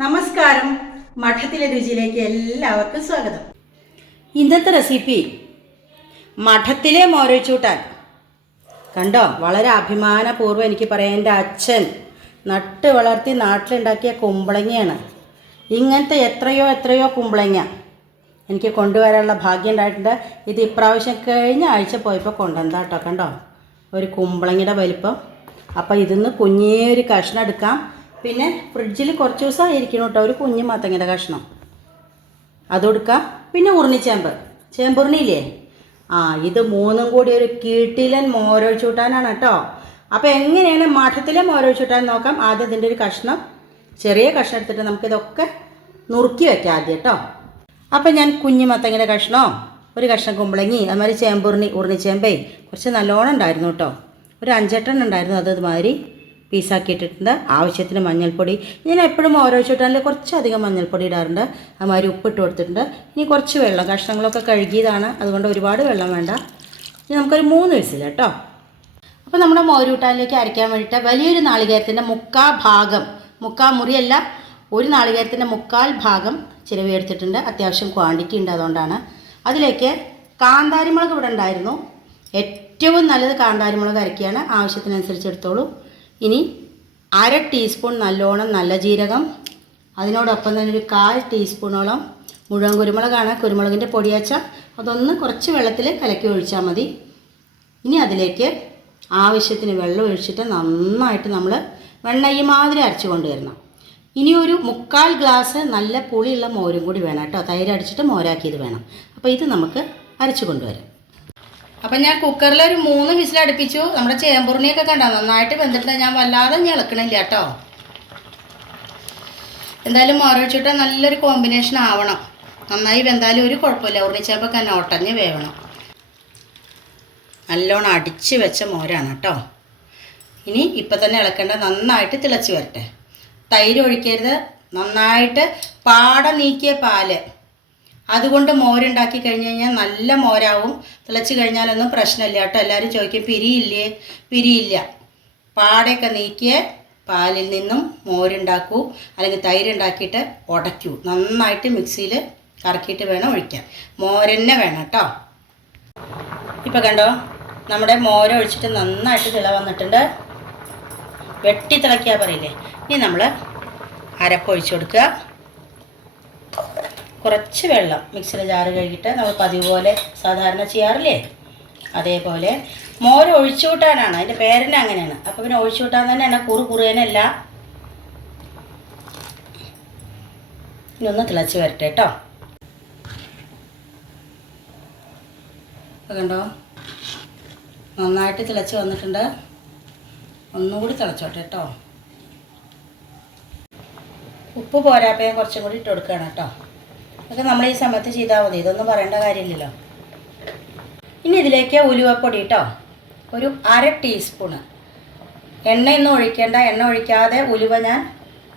നമസ്കാരം. മഠത്തിലെ രുചിയിലേക്ക് എല്ലാവർക്കും സ്വാഗതം. ഇന്നത്തെ റെസിപ്പി മഠത്തിലെ മോരൊഴിച്ചൂട്ടാൻ. കണ്ടോ, വളരെ അഭിമാനപൂർവ്വം എനിക്ക് പറയാം, എൻ്റെ അച്ഛൻ നട്ട് വളർത്തി നാട്ടിലുണ്ടാക്കിയ കുമ്പളങ്ങയാണ്. ഇങ്ങനത്തെ എത്രയോ കുമ്പളങ്ങ എനിക്ക് കൊണ്ടുവരാനുള്ള ഭാഗ്യം ഉണ്ടായിട്ടുണ്ട്. ഇത് ഇപ്രാവശ്യം കഴിഞ്ഞ ആഴ്ച പോയപ്പോൾ കൊണ്ടുവന്നാ കേട്ടോ. കണ്ടോ, ഒരു കുമ്പളങ്ങയുടെ വലിപ്പം. അപ്പോൾ ഇതിന്ന് കുഞ്ഞേയൊരു കഷ്ണം എടുക്കാം. പിന്നെ ഫ്രിഡ്ജിൽ കുറച്ച് ദിവസം ഇരിക്കണം കേട്ടോ, ഒരു കുഞ്ഞു മത്തങ്ങയുടെ കഷ്ണം അതെടുക്കാം. പിന്നെ ചേമ്പുറിനില്ലേ, ഇത് മൂന്നും കൂടി ഒരു കിടിലൻ മോരൊഴിച്ചൂട്ടാനാണ് കേട്ടോ. അപ്പോൾ എങ്ങനെയാണ് മഠത്തിലെ മോരൊഴിച്ചൂട്ടാൻ നോക്കാം. ആദ്യം ഇതിൻ്റെ ഒരു കഷ്ണം, ചെറിയ കഷ്ണം എടുത്തിട്ട് നമുക്കിതൊക്കെ നുറുക്കി വയ്ക്കാം ആദ്യം കേട്ടോ. അപ്പം ഞാൻ കുഞ്ഞു മത്തങ്ങയുടെ കഷ്ണമോ, ഒരു കഷ്ണം കുമ്പളങ്ങി, അതുമാതിരി ഉരുണിച്ചേമ്പേ കുറച്ച് നല്ലോണം ഉണ്ടായിരുന്നു കേട്ടോ, ഒരു 5-8 ഉണ്ടായിരുന്നു. അതുമാതിരി പീസാക്കിയിട്ടിട്ടുണ്ട്. ആവശ്യത്തിന് മഞ്ഞൾപ്പൊടി. ഞാൻ എപ്പോഴും മോരൊഴിച്ചൂട്ടാനിൽ കുറച്ചധികം മഞ്ഞൾപ്പൊടി ഇടാറുണ്ട്. അതുമാതിരി ഉപ്പിട്ട് കൊടുത്തിട്ടുണ്ട്. ഇനി കുറച്ച് വെള്ളം, കഷ്ണങ്ങളൊക്കെ കഴുകിയതാണ്, അതുകൊണ്ട് ഒരുപാട് വെള്ളം വേണ്ട. ഇനി നമുക്കൊരു 3 വിസിൽ കേട്ടോ. അപ്പോൾ നമ്മുടെ മോരൂട്ടാനിലേക്ക് അരയ്ക്കാൻ വേണ്ടിയിട്ട് വലിയൊരു നാളികേരത്തിൻ്റെ മുക്കാൽ മുറിയല്ല, ഒരു നാളികേരത്തിൻ്റെ 1/4 ഭാഗം ചിരവി എടുത്തിട്ടുണ്ട്. അത്യാവശ്യം ക്വാണ്ടിറ്റി ഉണ്ട്, അതുകൊണ്ടാണ്. അതിലേക്ക് കാന്താരിമുളക് ഇവിടെ ഉണ്ടായിരുന്നു. ഏറ്റവും നല്ലത് കാന്താരിമുളക് അരയ്ക്കുകയാണ്. ആവശ്യത്തിനനുസരിച്ച് എടുത്തോളൂ. ഇനി 1/2 ടീസ്പൂൺ നല്ലോണം നല്ല ജീരകം, അതിനോടൊപ്പം തന്നെ ഒരു 1/4 ടീസ്പൂണോളം മുഴുവൻ കുരുമുളകാണ്. കുരുമുളകിൻ്റെ പൊടിയാച്ച അതൊന്ന് കുറച്ച് വെള്ളത്തിൽ കലക്കി ഒഴിച്ചാൽ മതി. ഇനി അതിലേക്ക് ആവശ്യത്തിന് വെള്ളം ഒഴിച്ചിട്ട് നന്നായിട്ട് നമ്മൾ വെണ്ണയ്യ മാതിരി അരച്ച് കൊണ്ടുവരണം. ഇനി ഒരു 1/4 ഗ്ലാസ് നല്ല പുളിയുള്ള മോരും കൂടി വേണം കേട്ടോ. തൈര് അടിച്ചിട്ട് മോരാക്കിയത് വേണം. അപ്പോൾ ഇത് നമുക്ക് അരച്ച് കൊണ്ടുവരാം. അപ്പം ഞാൻ കുക്കറിൽ ഒരു 3 വിസിൽ അടുപ്പിച്ചു. നമ്മുടെ ചേമ്പുറിനെയൊക്കെ കണ്ടോ, നന്നായിട്ട് വെന്തിട്ട് ഞാൻ വല്ലാതെ ഇളക്കണില്ല കേട്ടോ. എന്തായാലും മോരൊഴിച്ചൂട്ടാൻ നല്ലൊരു കോമ്പിനേഷൻ ആവണം. നന്നായി വെന്താലും ഒരു കുഴപ്പമില്ല. ഉരുണിച്ചേമ്പൊക്കെ തന്നെ ഒട്ടഞ്ഞ് വേവണം. നല്ലോണം അടിച്ച് വെച്ച മോരാണ് കേട്ടോ. ഇനി ഇപ്പം തന്നെ ഇളക്കേണ്ട, നന്നായിട്ട് തിളച്ച് വരട്ടെ. തൈര് ഒഴിക്കരുത്. നന്നായിട്ട് പാട നീക്കിയ പാല്, അതുകൊണ്ട് മോരുണ്ടാക്കി കഴിഞ്ഞ് കഴിഞ്ഞാൽ നല്ല മോരാവും. തിളച്ച് കഴിഞ്ഞാലൊന്നും പ്രശ്നമില്ല കേട്ടോ. എല്ലാവരും ചോദിക്കും പിരിയില്ല. പാടയൊക്കെ നീക്കിയ പാലിൽ നിന്നും മോരുണ്ടാക്കൂ, അല്ലെങ്കിൽ തൈരുണ്ടാക്കിയിട്ട് ഉടയ്ക്കൂ. നന്നായിട്ട് മിക്സിയിൽ കറക്കിയിട്ട് വേണം ഒഴിക്കാൻ. മോരന്നെ വേണം കേട്ടോ. ഇപ്പം കണ്ടോ, നമ്മുടെ മോരൊഴിച്ചിട്ട് നന്നായിട്ട് തിള വന്നിട്ടുണ്ട്. വെട്ടി തിളയ്ക്കുക പറയില്ലേ. ഇനി നമ്മൾ അരപ്പൊഴിച്ച് കൊടുക്കുക. കുറച്ച് വെള്ളം മിക്സിയുടെ ജാറ് കഴുകിയിട്ട് നമ്മൾ പതിവ് പോലെ സാധാരണ ചെയ്യാറില്ലേ, അതേപോലെ മോര് ഒഴിച്ചുകൂട്ടാനാണ്, അതിൻ്റെ പേരന്നെ അങ്ങനെയാണ്. അപ്പോൾ പിന്നെ ഒഴിച്ചുകൂട്ടാൻ തന്നെയാണ്, കുറുകുറുകനല്ല. ഇനി ഒന്ന് തിളച്ച് വരട്ടെ കേട്ടോ. കണ്ടോ, നന്നായിട്ട് തിളച്ച് വന്നിട്ടുണ്ട്. ഒന്നുകൂടി തിളച്ചോട്ടെ കേട്ടോ. ഉപ്പ് പോരാപ്പോൾ ഞാൻ കുറച്ചും കൂടി ഇട്ട് കൊടുക്കുകയാണ് കേട്ടോ. അതൊക്കെ നമ്മൾ ഈ സമയത്ത് ചെയ്താൽ മതി, ഇതൊന്നും പറയേണ്ട കാര്യമില്ലല്ലോ. ഇനി ഇതിലേക്ക് ഉലുവപ്പൊടി കേട്ടോ, ഒരു 1/2 ടീസ്പൂണ്. എണ്ണയൊന്നും ഒഴിക്കേണ്ട. എണ്ണ ഒഴിക്കാതെ ഉലുവ ഞാൻ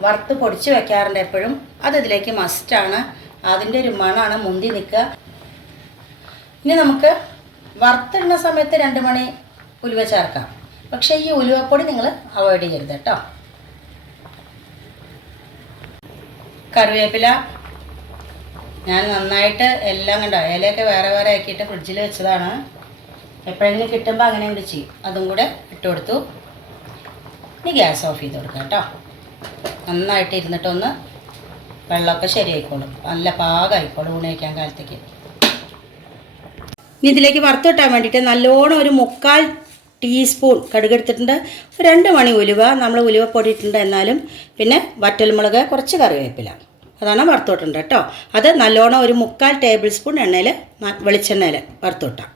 വറുത്ത് പൊടിച്ച് വെക്കാറുണ്ട് എപ്പോഴും. അത് ഇതിലേക്ക് മസ്റ്റാണ്. അതിൻ്റെ ഒരു മണമാണ് മുന്തി നിൽക്കുക. ഇനി നമുക്ക് വറുത്തിടുന്ന സമയത്ത് 2 മണി ഉലുവ ചേർക്കാം. പക്ഷേ ഈ ഉലുവപ്പൊടി നിങ്ങൾ അവോയ്ഡ് ചെയ്യരുത് കേട്ടോ. കറിവേപ്പില ഞാൻ നന്നായിട്ട് എല്ലാം കണ്ടോ, ഇലയൊക്കെ വേറെ ആക്കിയിട്ട് ഫ്രിഡ്ജിൽ വെച്ചതാണ്. എപ്പോഴെങ്കിലും കിട്ടുമ്പോൾ അങ്ങനെ കൂടി ചെയ്യും. അതും കൂടെ ഇട്ട് കൊടുത്തു. ഇനി ഗ്യാസ് ഓഫ് ചെയ്ത് കൊടുക്കാം കേട്ടോ. നന്നായിട്ട് ഇരുന്നിട്ടൊന്ന് വെള്ളമൊക്കെ ശരിയായിക്കോളും, നല്ല പാകമായിക്കോളും ഊണ് കഴിക്കാൻ കാലത്തേക്ക്. ഇനി ഇതിലേക്ക് വറുത്തിട്ടാൻ വേണ്ടിയിട്ട് നല്ലോണം ഒരു 1/4 ടീസ്പൂൺ കടുക് എടുത്തിട്ടുണ്ട്. 2 മണി ഉലുവ, നമ്മൾ ഉലുവപ്പൊടി ഇട്ടിട്ടുണ്ട് എന്നാലും. പിന്നെ വറ്റൽമുളക്, കുറച്ച് കറിവേപ്പില, അതാണ് വറുത്തോട്ടുണ്ട് കേട്ടോ. അത് നല്ലോണം ഒരു 1/4 ടേബിൾ സ്പൂൺ വെളിച്ചെണ്ണയിൽ വറുത്തോട്ടാം.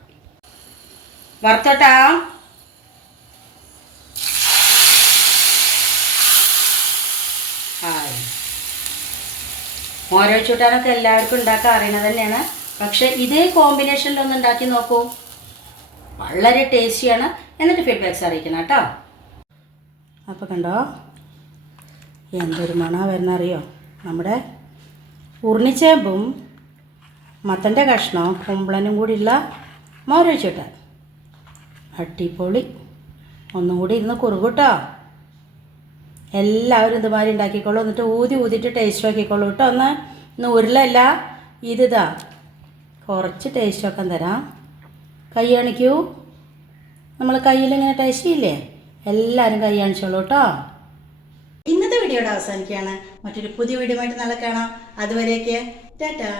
മോരൊഴിച്ചൂട്ടാനൊക്കെ എല്ലാവർക്കും ഉണ്ടാക്കാൻ അറിയണത് തന്നെയാണ്. പക്ഷേ ഇതേ കോമ്പിനേഷനിലൊന്ന് ഉണ്ടാക്കി നോക്കൂ, വളരെ ടേസ്റ്റിയാണ്. എന്നിട്ട് ഫീഡ്ബാക്ക്സ് അറിയിക്കണം കേട്ടോ. അപ്പോൾ കണ്ടോ, എന്തൊരു മണമാണ് വരുന്നറിയോ. നമ്മുടെ ഉരുണിച്ചേമ്പും മത്തൻ്റെ കഷ്ണവും കുമ്പളനും കൂടിയുള്ള മോരൊഴിച്ചൂട്ടാൻ അടിപൊളി. ഒന്നും കൂടി ഇരുന്ന് കുറുകൂട്ടോ. എല്ലാവരും ഇതുമാതിരി ഉണ്ടാക്കിക്കോളൂ. എന്നിട്ട് ഊതിയിട്ട് ടേസ്റ്റ് നോക്കിക്കോളൂ കേട്ടോ. ഒന്ന് ഉരുളല്ല, ഇതാ കുറച്ച് ടേസ്റ്റ് ഒക്കെ തരാം. കൈ കാണിക്കൂ. നമ്മൾ കയ്യിലിങ്ങനെ ടേസ്റ്റ് ചെയ്യില്ലേ, എല്ലാവരും കൈ കാണിച്ചോളൂ കേട്ടോ. ഇന്നത്തെ വീഡിയോയുടെ അവസാനിക്കുകയാണ്. മറ്റൊരു പുതിയ വീഡിയോ ആയിട്ട് നാളെ കാണാം. അതുവരേക്ക് ടാറ്റാ.